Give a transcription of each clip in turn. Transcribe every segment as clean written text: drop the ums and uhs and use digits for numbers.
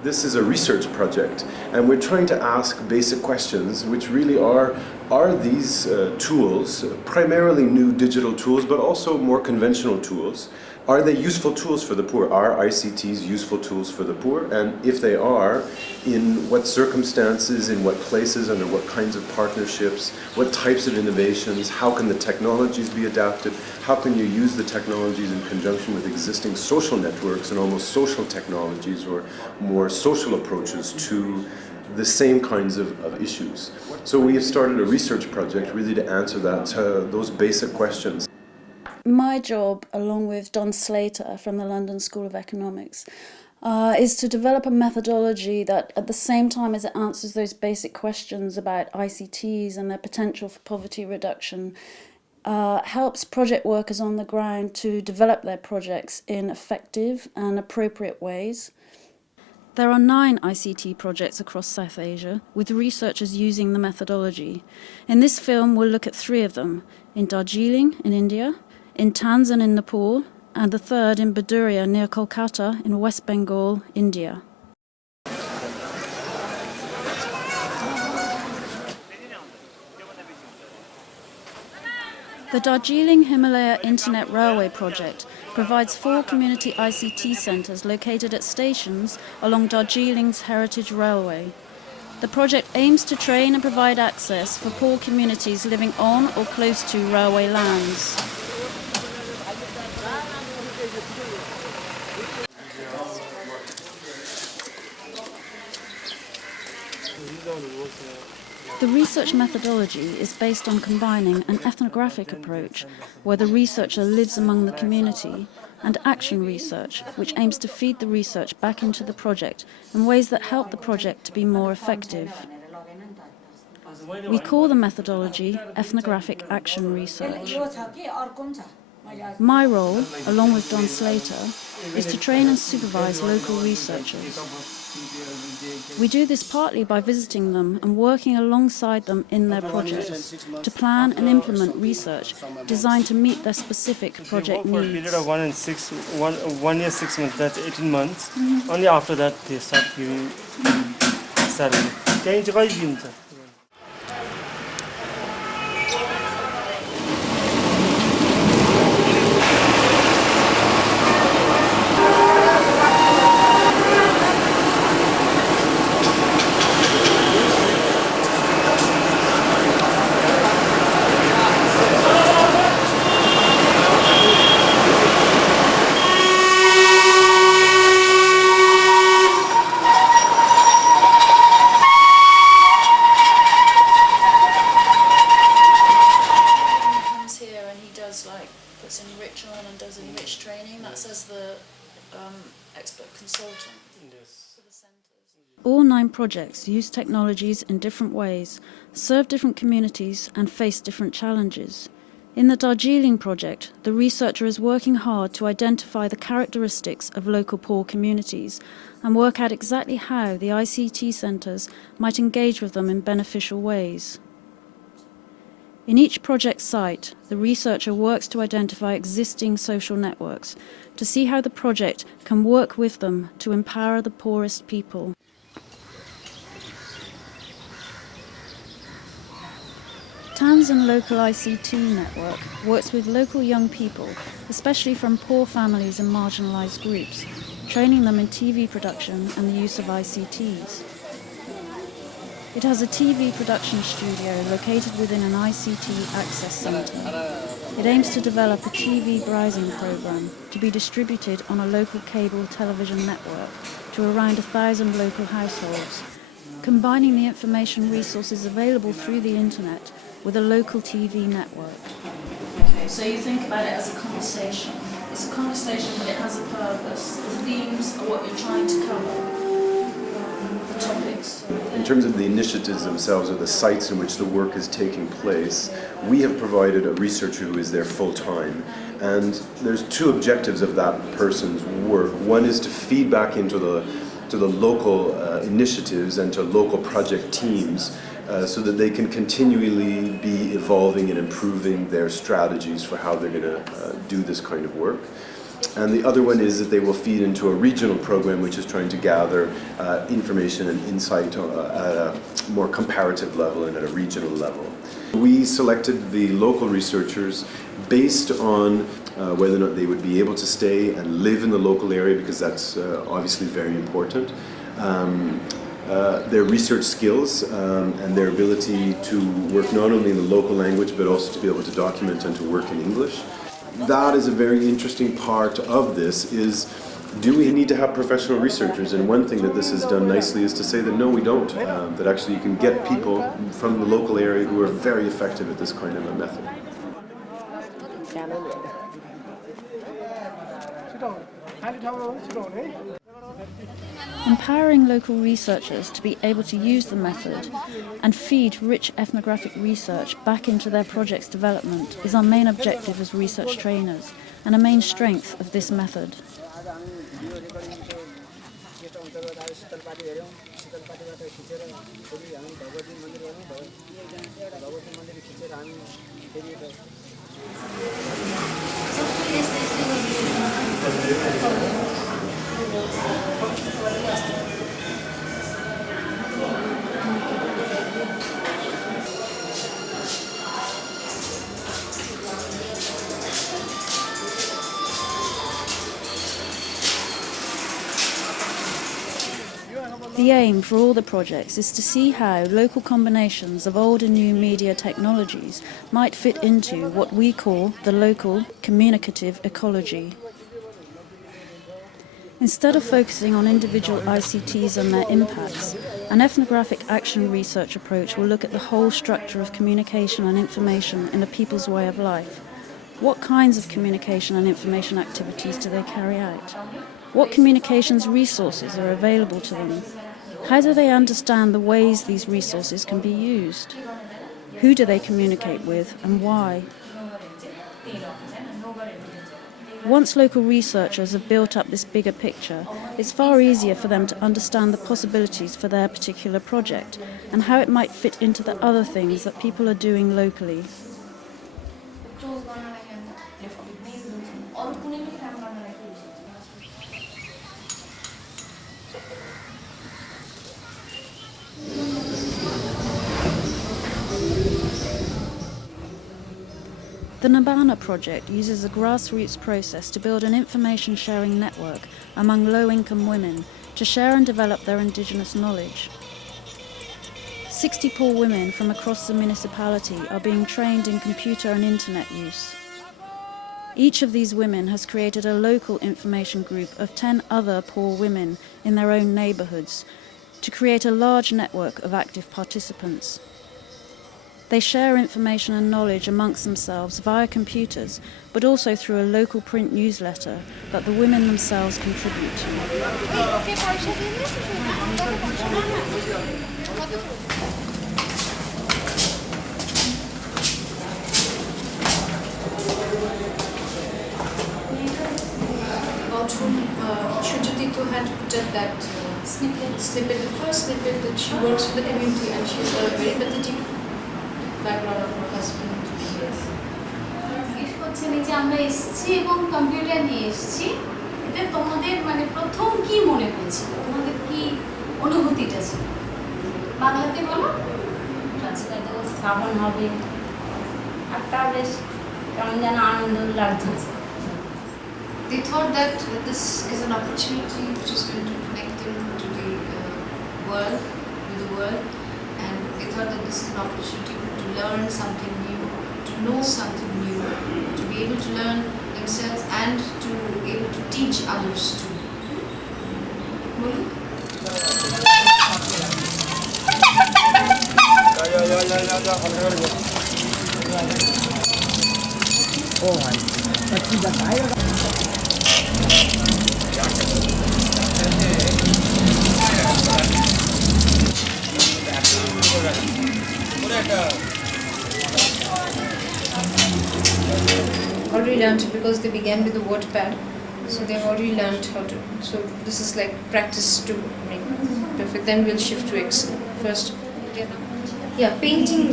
This is a research project, and we're trying to ask basic questions, which really are these tools, primarily new digital tools, but also more conventional tools, are they useful tools for the poor? Are ICTs useful tools for the poor? And if they are, in what circumstances, in what places, under what kinds of partnerships, what types of innovations, how can the technologies be adapted? How can you use the technologies in conjunction with existing social networks and almost social technologies or more social approaches to the same kinds of issues? So we have started a research project really to answer those basic questions. My job, along with Don Slater from the London School of Economics, is to develop a methodology that, at the same time as it answers those basic questions about ICTs and their potential for poverty reduction, helps project workers on the ground to develop their projects in effective and appropriate ways. There are 9 ICT projects across South Asia, with researchers using the methodology. In this film, we'll look at 3 of them, in Darjeeling in India, in Tanzan in Nepal, and the third in Baduria near Kolkata in West Bengal, India. The Darjeeling Himalaya Internet Railway project provides 4 community ICT centres located at stations along Darjeeling's heritage railway. The project aims to train and provide access for poor communities living on or close to railway lands. The research methodology is based on combining an ethnographic approach, where the researcher lives among the community, and action research, which aims to feed the research back into the project in ways that help the project to be more effective. We call the methodology ethnographic action research. My role, along with Don Slater, is to train and supervise local researchers. We do this partly by visiting them and working alongside them in their projects to plan and implement research designed to meet their specific project needs. For a period of 1 year, 6 months, that's 18 months. Only after that they start giving salary. Puts in ritual and does enriched training. That's as the expert consultant for the centres. All 9 projects use technologies in different ways, serve different communities and face different challenges. In the Darjeeling project, the researcher is working hard to identify the characteristics of local poor communities and work out exactly how the ICT centres might engage with them in beneficial ways. In each project site, the researcher works to identify existing social networks to see how the project can work with them to empower the poorest people. Tanzan Local ICT Network works with local young people, especially from poor families and marginalised groups, training them in TV production and the use of ICTs. It has a TV production studio located within an ICT access centre. It aims to develop a TV browsing programme to be distributed on a local cable television network to around 1,000 local households, combining the information resources available through the internet with a local TV network. Okay, so you think about it as a conversation. It's a conversation, but it has a purpose. The themes are what you're trying to cover. Topics. In terms of the initiatives themselves or the sites in which the work is taking place, we have provided a researcher who is there full-time, and there's 2 objectives of that person's work. One is to feed back into the local initiatives and to local project teams so that they can continually be evolving and improving their strategies for how they're going to do this kind of work. And the other one is that they will feed into a regional program which is trying to gather information and insight at a more comparative level and at a regional level. We selected the local researchers based on whether or not they would be able to stay and live in the local area, because that's obviously very important. Their research skills and their ability to work not only in the local language but also to be able to document and to work in English. That is a very interesting part of this, is do we need to have professional researchers? And one thing that this has done nicely is to say that no, we don't. That actually you can get people from the local area who are very effective at this kind of a method. Empowering local researchers to be able to use the method and feed rich ethnographic research back into their project's development is our main objective as research trainers and a main strength of this method. The aim for all the projects is to see how local combinations of old and new media technologies might fit into what we call the local communicative ecology. Instead of focusing on individual ICTs and their impacts, an ethnographic action research approach will look at the whole structure of communication and information in a people's way of life. What kinds of communication and information activities do they carry out? What communications resources are available to them? How do they understand the ways these resources can be used? Who do they communicate with and why? Once local researchers have built up this bigger picture, it's far easier for them to understand the possibilities for their particular project and how it might fit into the other things that people are doing locally. The Nabana project uses a grassroots process to build an information sharing network among low-income women to share and develop their indigenous knowledge. 60 poor women from across the municipality are being trained in computer and internet use. Each of these women has created a local information group of 10 other poor women in their own neighbourhoods to create a large network of active participants. They share information and knowledge amongst themselves via computers, but also through a local print newsletter that the women themselves contribute to. Shujatito had put that snippet, the first snippet that she works in the community and she's a very pathetic background of her husband. যে আমরা এসেছি এবং computer নিয়ে এসেছি, এতে তোমাদের মানে প্রথম কি মনে হয়েছিল, তোমাদের কি অনুভূতিটা ছিল? বাংলাতে বলো। ট্রান্সলেট শ্রাবণ হবে, একটা বেশ কেমন যেন আনন্দ লাগছে। They thought that this is an opportunity which is going to connect them to the world, with the world, and they thought that this is an opportunity to learn something new, to know something new, to be able to learn themselves and to be able to teach others too. Oh my. Already learned because they began with the WordPad, so they've already learned how to. So this is like practice to make perfect. Then we'll shift to Excel first. Yeah, painting.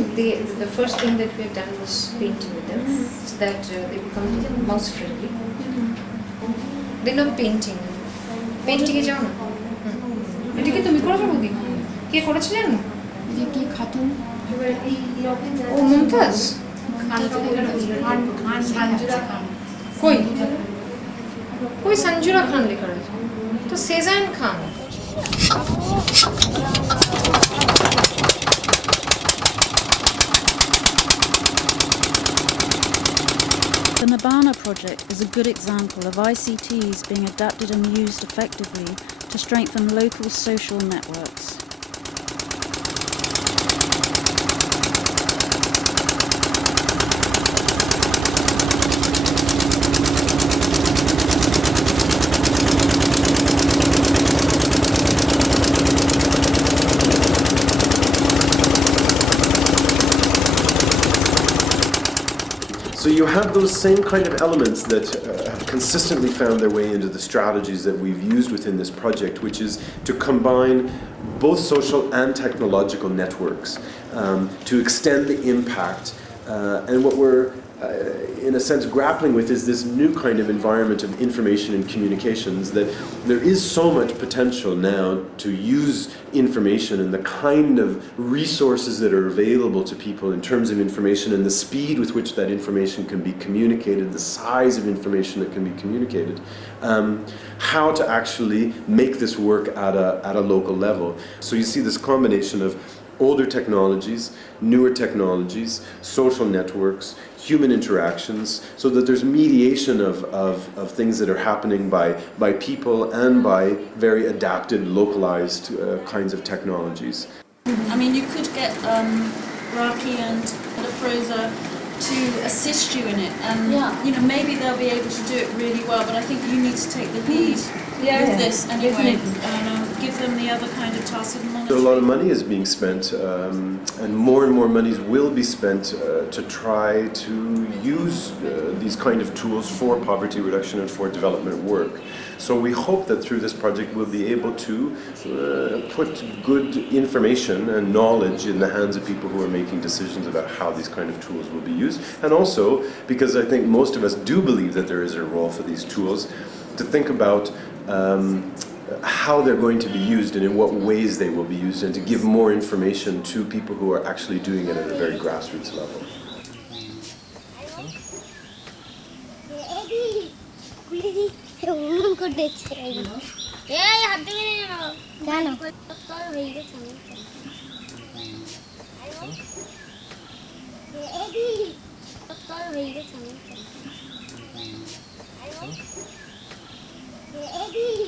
The first thing that we have done was painting with them, so that they become mouse friendly. Then painting পেন্টিংয়ে যাও না এটা কি তুমি করেছো বৌদি কে করেছে জানো যে কি খাতুন ও মুমতাজ কই কই সঞ্জুরা খান লেখা রয়েছে তো সেজান খান The Nibbana project is a good example of ICTs being adapted and used effectively to strengthen local social networks. So you have those same kind of elements that have consistently found their way into the strategies that we've used within this project, which is to combine both social and technological networks to extend the impact. And what we're, in a sense, grappling with is this new kind of environment of information and communications, that there is so much potential now to use information and the kind of resources that are available to people in terms of information and the speed with which that information can be communicated, the size of information that can be communicated, how to actually make this work at a local level. So you see this combination of older technologies, newer technologies, social networks, human interactions, so that there's mediation of things that are happening by people and by very adapted, localized kinds of technologies. I mean, you could get Raki and Froza to assist you in it, and you know, maybe they'll be able to do it really well, but I think you need to take the lead with this anyway, and give them the other kind of task of monitoring. A lot of money is being spent, and more monies will be spent to try to use these kind of tools for poverty reduction and for development work. So we hope that through this project we'll be able to put good information and knowledge in the hands of people who are making decisions about how these kind of tools will be used. And also, because I think most of us do believe that there is a role for these tools, to think about how they're going to be used and in what ways they will be used, and to give more information to people who are actually doing it at a very grassroots level. Eddie,